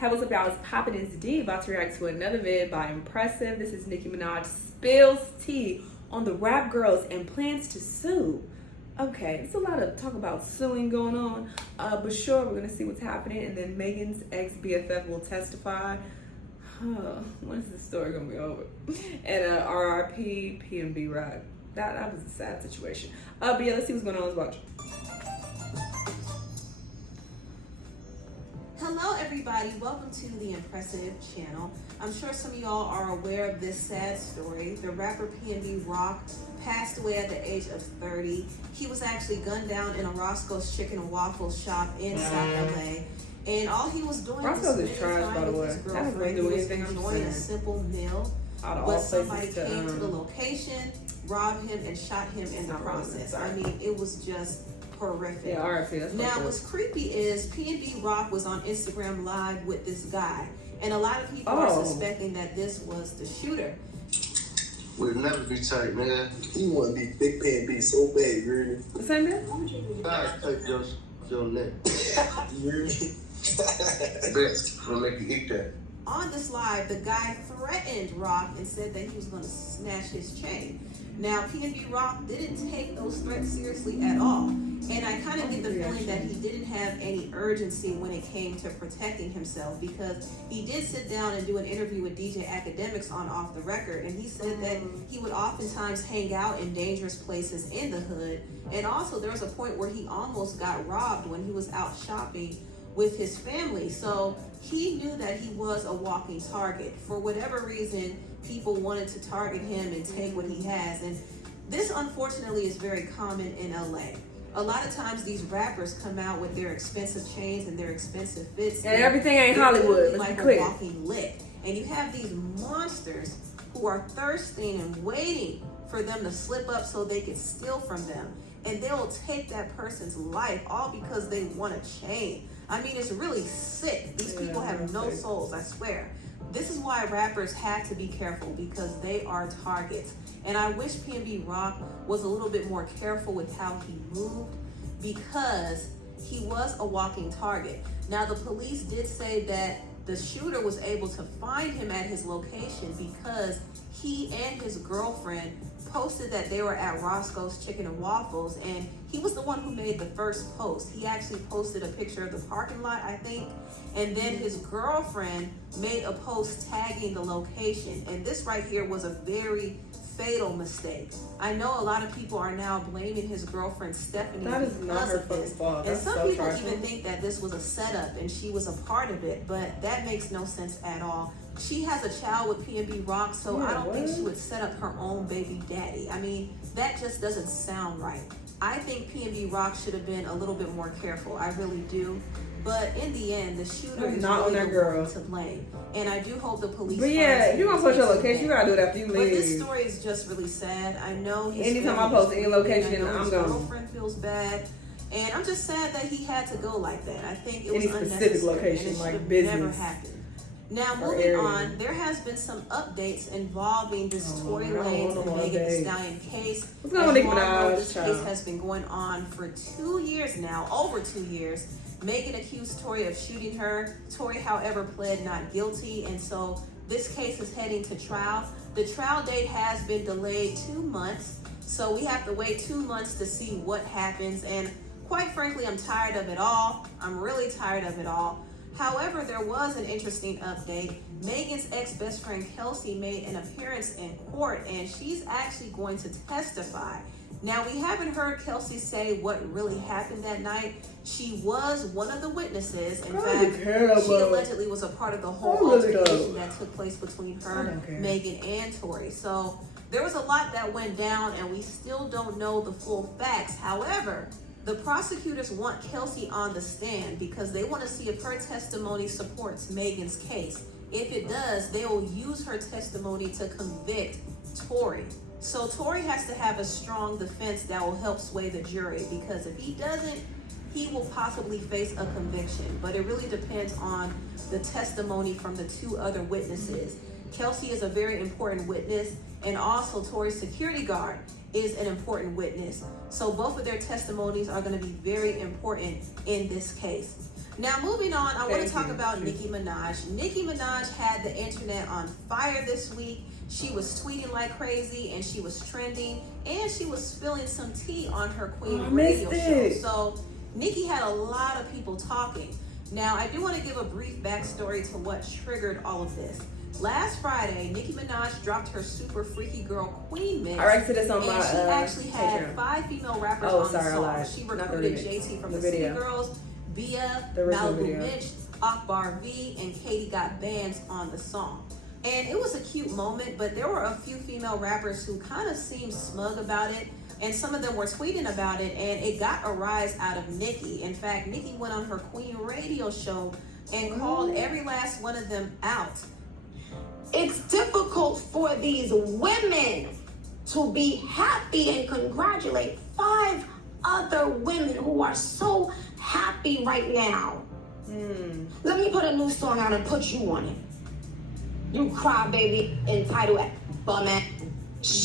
Hey, what's up, y'all? It's Poppin' It's D, about to react to another vid by Impressive. This is Nicki Minaj spills tea on the rap girls and plans to sue. Okay, there's a lot of talk about suing going on, but sure, we're gonna see what's happening. And then Megan's ex BFF will testify. When is this story gonna be over? And RIP PNB Rock. That was a sad situation. But yeah, let's see what's going on. Let's watch. Hello everybody, welcome to the Impressive channel. I'm sure some of y'all are aware of this sad story. The rapper PNB Rock passed away at the age of 30. He was actually gunned down in a Roscoe's Chicken and Waffle shop in South LA. And all he was doing was spending time with his girlfriend. He was enjoying a simple meal, but somebody came to the location, robbed him, and shot him in the process. I mean, it was just horrific. Yeah, RIP. Now, what's creepy is PNB Rock was on Instagram Live with this guy, and a lot of people are suspecting that this was the shooter. We'll never be tight, man. He want to be Big PNB so bad, you hear me? The same man? Guys, take your neck. You hear me? Best, we'll make you eat that. On this live, the guy threatened Rock and said that he was going to snatch his chain. Now, PNB Rock didn't take those threats seriously at all. And I kind of get the feeling that he didn't have any urgency when it came to protecting himself, because he did sit down and do an interview with DJ Academics on Off the Record, and he said that he would oftentimes hang out in dangerous places in the hood. And also there was a point where he almost got robbed when he was out shopping with his family. So he knew that he was a walking target. For whatever reason, people wanted to target him and take what he has. And this, unfortunately, is very common in LA. A lot of times these rappers come out with their expensive chains and their expensive fits. And everything ain't Hollywood. Like a walking lick. And you have these monsters who are thirsting and waiting for them to slip up so they can steal from them. And they'll take that person's life all because they want a chain. I mean, it's really sick. These people have no souls, I swear. This is why rappers have to be careful, because they are targets. And I wish PNB Rock was a little bit more careful with how he moved, because he was a walking target. Now, the police did say that the shooter was able to find him at his location because he and his girlfriend posted that they were at Roscoe's Chicken and Waffles, and he was the one who made the first post. He actually posted a picture of the parking lot, I think, and then his girlfriend made a post tagging the location. And this right here was a very fatal mistake. I know a lot of people are now blaming his girlfriend Stephanie because of this. And some people even think that this was a setup and she was a part of it, but that makes no sense at all. She has a child with PNB Rock, so I don't think she would set up her own baby daddy. I mean, that just doesn't sound right. I think PNB Rock should have been a little bit more careful. I really do. But in the end, the shooter is really the one to blame. And I do hope the police. But yeah, if you're gonna post your location, you gotta do it after you leave. But this story is just really sad. I know he's anytime I post any location, I'm his going. girlfriend feels bad. And I'm just sad that he had to go like that. I think it was any specific location, and it like business. Never happened. Now, moving on, there has been some updates involving this Tory Lanez and Megan Thee Stallion case. What's going on, Nicki Minaj? This case has been going on for 2 years now, over 2 years. Megan accused Tory of shooting her. Tory, however, pled not guilty, and so this case is heading to trial. The trial date has been delayed 2 months, so we have to wait 2 months to see what happens. And quite frankly, I'm tired of it all. I'm really tired of it all. However, there was an interesting update. Megan's ex-best friend Kelsey made an appearance in court, and she's actually going to testify. Now, we haven't heard Kelsey say what really happened that night. She was one of the witnesses. In fact, she allegedly was a part of the whole altercation that took place between her, Megan, and Tory. So there was a lot that went down, and we still don't know the full facts. However, the prosecutors want Kelsey on the stand because they want to see if her testimony supports Megan's case. If it does, they will use her testimony to convict Tory. So Tory has to have a strong defense that will help sway the jury, because if he doesn't, he will possibly face a conviction. But it really depends on the testimony from the 2 other witnesses. Kelsey is a very important witness, and also Tory's security guard is an important witness. So both of their testimonies are going to be very important in this case. Now, moving on, I want to talk about Nicki Minaj. Nicki Minaj had the internet on fire this week. She was tweeting like crazy, and she was trending, and she was spilling some tea on her Queen radio show. So, Nicki had a lot of people talking. Now, I do want to give a brief backstory to what triggered all of this. Last Friday, Nicki Minaj dropped her Super Freaky Girl Queen mix. I read this on my and she actually had 5 female rappers on the song. She recruited JT from the City Girls, Bia, Malibu Mitch, Akbar V, and Katie Got Bands on the song. And it was a cute moment, but there were a few female rappers who kind of seemed smug about it, and some of them were tweeting about it, and it got a rise out of Nicki. In fact, Nicki went on her Queen radio show and called every last one of them out. It's difficult for these women to be happy and congratulate 5 other women who are so happy right now. Let me put a new song out and put you on it. You crybaby entitled bum ass.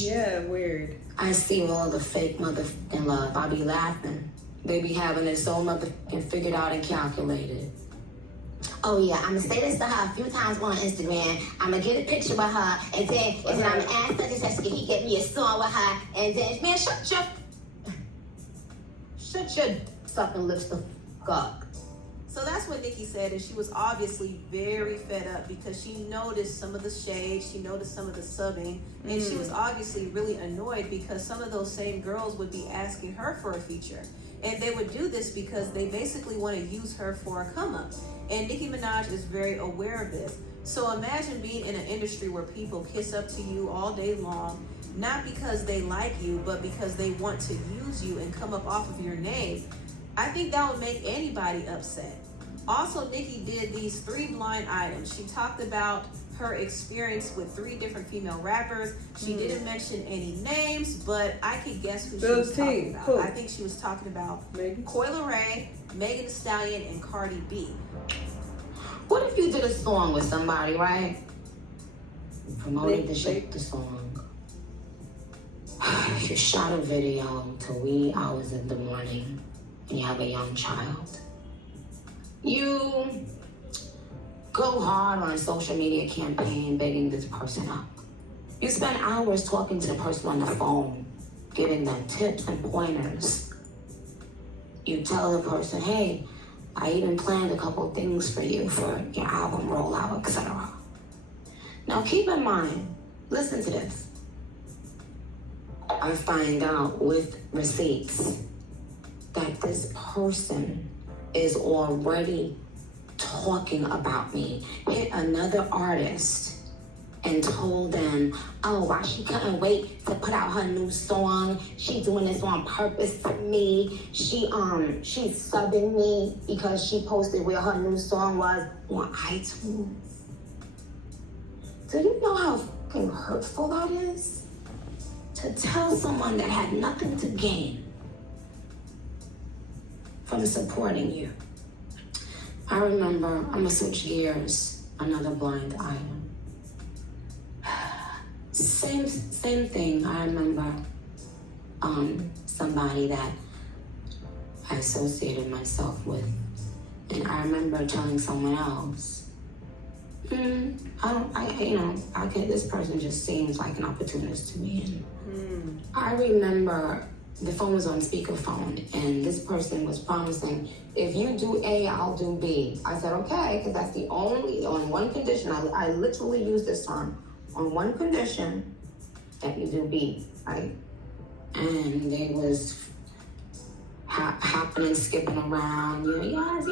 Yeah, weird. I see all the fake motherfucking love. I be laughing. They be having it so motherfucking figured out and calculated. Oh yeah, I'ma say this to her a few times on Instagram. I'ma get a picture with her, and then I'ma ask her, can he get me a song with her? And then, man, shut your sucking lips the fuck up. So that's what Nicki said, and she was obviously very fed up because she noticed some of the shade, she noticed some of the subbing, and she was obviously really annoyed because some of those same girls would be asking her for a feature. And they would do this because they basically want to use her for a come up. And Nicki Minaj is very aware of this. So imagine being in an industry where people kiss up to you all day long, not because they like you, but because they want to use you and come up off of your name. I think that would make anybody upset. Also, Nicki did these 3 blind items. She talked about her experience with 3 different female rappers. She didn't mention any names, but I could guess who she was talking about. I think she was talking about Coi Leray, Megan Thee Stallion, and Cardi B. What if you did a song with somebody, right? You promoted the song. You shot a video till wee hours in the morning, and you have a young child. You go hard on a social media campaign begging this person up. You spend hours talking to the person on the phone, giving them tips and pointers. You tell the person, hey, I even planned a couple things for you for your album rollout, etc. Now keep in mind, listen to this. I find out with receipts that this person is already talking about me, hit another artist and told them, oh, why she couldn't wait to put out her new song. She doing this on purpose for me. She's subbing me because she posted where her new song was on iTunes. Do you know how fucking hurtful that is? To tell someone that had nothing to gain from supporting you. I remember, I'm gonna switch gears, another blind item. Same thing. I remember somebody that I associated myself with, and I remember telling someone else, this person just seems like an opportunist to me. And I remember the phone was on speakerphone, and this person was promising, if you do A, I'll do B. I said, okay, because that's the only, on one condition, I literally used this term, on one condition, that you do B, right? And they was hopping and skipping around, yes.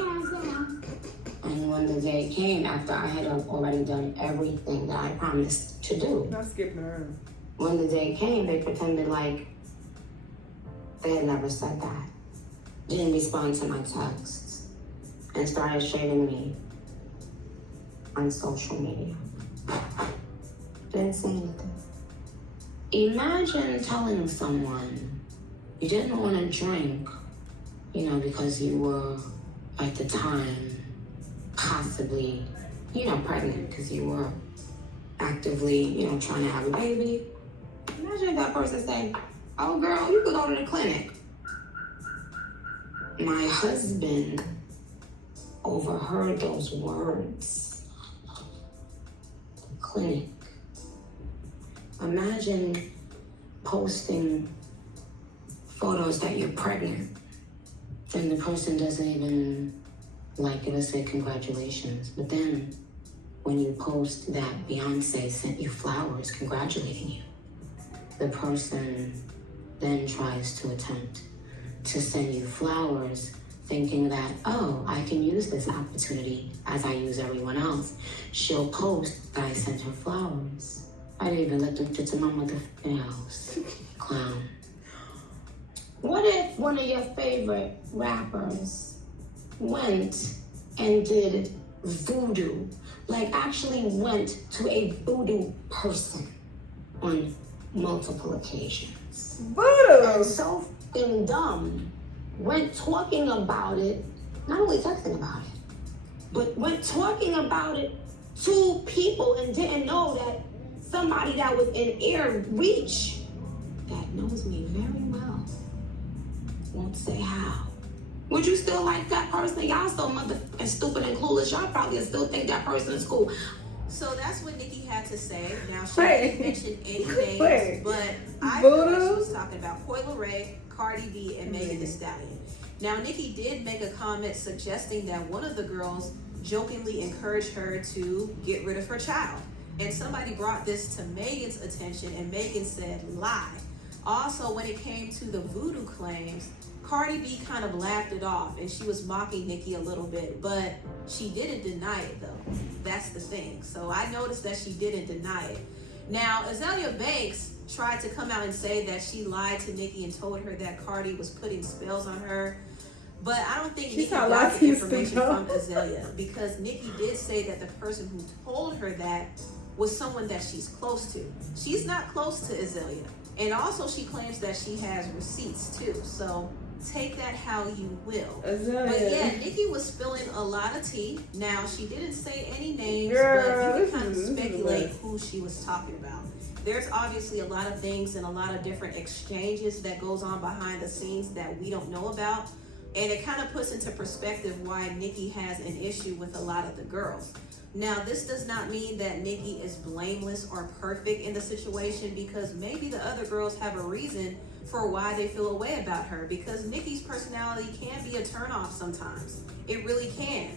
And when the day came, after I had already done everything that I promised to do. Not skipping around. When the day came, they pretended like they had never said that. Didn't respond to my texts and started shading me on social media. Didn't say anything. Imagine telling someone you didn't want to drink, because you were at the time possibly, pregnant because you were actively, trying to have a baby. Imagine that person saying, oh girl, you could go to the clinic. My husband overheard those words. Clinic. Imagine posting photos that you're pregnant and the person doesn't even like it or say congratulations. But then when you post that Beyonce sent you flowers congratulating you, the person then tries to attempt to send you flowers thinking that, oh, I can use this opportunity as I use everyone else. She'll post that I sent her flowers. I didn't even let them get to my motherfucking house. Clown. What if one of your favorite rappers went and did voodoo? Like actually went to a voodoo person on multiple occasions. Voodoo! And so f***ing dumb, went talking about it, not only texting about it, but went talking about it to people and didn't know that somebody that was in ear reach that knows me very well won't say how. Would you still like that person? Y'all so motherfucking stupid and clueless. Y'all probably still think that person is cool. So that's what Nicki had to say. Now, she Wait. didn't mention any names, Wait. but I Voodoo? thought she was talking about Coi Leray, Cardi B, and Megan Thee Stallion. Now, Nicki did make a comment suggesting that one of the girls jokingly encouraged her to get rid of her child. And somebody brought this to Megan's attention, and Megan said, lie. Also, when it came to the voodoo claims, Cardi B kind of laughed it off, and she was mocking Nicki a little bit, but she didn't deny it, though. That's the thing. So I noticed that she didn't deny it. Now, Azealia Banks tried to come out and say that she lied to Nicki and told her that Cardi was putting spells on her. But I don't think Nicki got the information from Azealia, because Nicki did say that the person who told her that was someone that she's close to. She's not close to Azealia. And also she claims that she has receipts too. So take that how you will. Azealia. But yeah, Nicki was spilling a lot of tea. Now, she didn't say any names, Girl, but you can kind of this is speculate who she was talking about. There's obviously a lot of things and a lot of different exchanges that goes on behind the scenes that we don't know about. And it kind of puts into perspective why Nicki has an issue with a lot of the girls. Now, this does not mean that Nicki is blameless or perfect in the situation, because maybe the other girls have a reason for why they feel a way about her, because Nicki's personality can be a turnoff sometimes. It really can.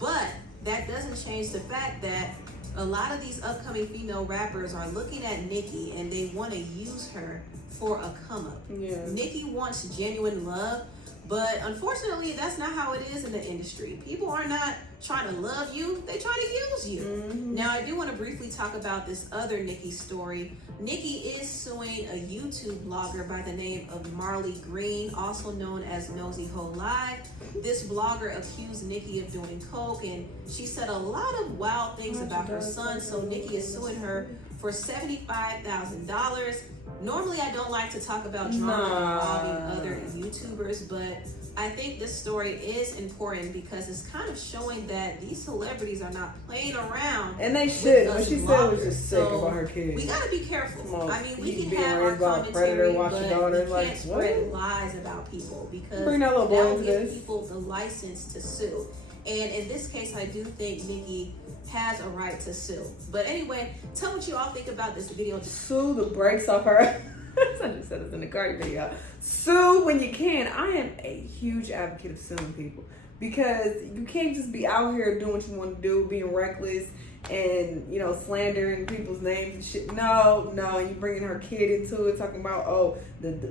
But that doesn't change the fact that a lot of these upcoming female rappers are looking at Nicki and they want to use her for a come up. Yeah. Nicki wants genuine love, but unfortunately, that's not how it is in the industry. People are not trying to love you, they try to use you. Mm-hmm. Now, I do want to briefly talk about this other Nicki story. Nicki is suing a YouTube blogger by the name of Marley Green, also known as Nosy Ho Live. This blogger accused Nicki of doing coke, and she said a lot of wild things about her son, so Nicki is suing her for $75,000. Normally, I don't like to talk about drama involving other YouTubers, but I think this story is important because it's kind of showing that these celebrities are not playing around. And they should. with What us she said was bloggers. just sick So about her kids. we gotta be careful. I mean, we You can being have our raised by a commentary, predator, but watch your daughter, we like, can't spread what? lies about people, because Bring that little boy will into give this. people the license to sue. And in this case, I do think Nicki has a right to sue. But anyway, tell what you all think about this video. Sue the brakes off her. I just said this in the Cardi video. Sue when you can. I am a huge advocate of suing people, because you can't just be out here doing what you want to do, being reckless and, you know, slandering people's names and shit. No, you bringing her kid into it, talking about, oh,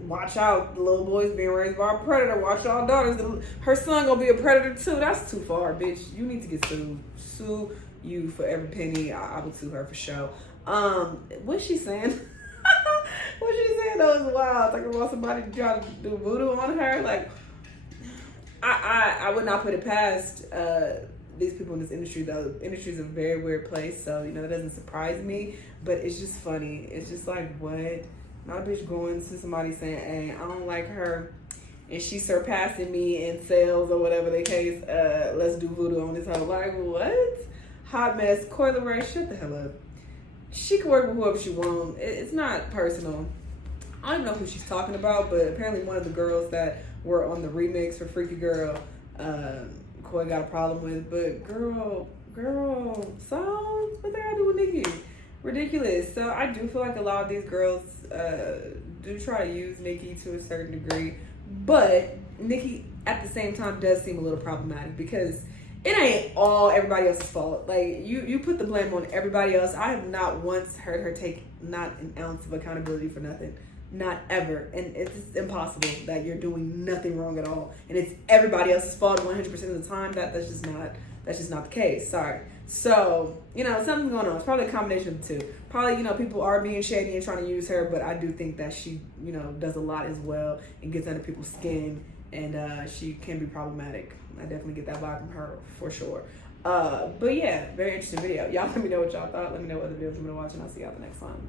watch out, the little boy's being raised by a predator. Watch y'all daughters. Her son gonna be a predator too. That's too far, bitch. You need to get sued. Sue you for every penny. I would sue her for sure. What's she saying? What she saying though is wild. Talking about somebody trying to do voodoo on her. Like, I would not put it past these people in this industry, though. The industry is a very weird place, so, you know, that doesn't surprise me. But it's just funny. It's just like, what? Not a bitch going to somebody saying, hey, I don't like her, and she's surpassing me in sales or whatever the case. Let's do voodoo on this hoe. Like, what? Hot mess. Coi Leray, shut the hell up. She can work with whoever she wants. It's not personal. I don't even know who she's talking about, but apparently one of the girls that were on the remix for Freaky Girl, Coi McCoy got a problem with, but girl, so what they gotta do with Nicki? Ridiculous. So I do feel like a lot of these girls do try to use Nicki to a certain degree, but Nicki at the same time does seem a little problematic because it ain't all everybody else's fault. Like you put the blame on everybody else. I have not once heard her take not an ounce of accountability for nothing. Not ever. And it's impossible that you're doing nothing wrong at all. And it's everybody else's fault 100% of the time. That's just not the case. Sorry. So, something's going on. It's probably a combination of the two. Probably, people are being shady and trying to use her, but I do think that she, does a lot as well and gets under people's skin, and she can be problematic. I definitely get that vibe from her for sure. But yeah, very interesting video. Y'all let me know what y'all thought. Let me know what other videos you want to watch, and I'll see y'all the next time.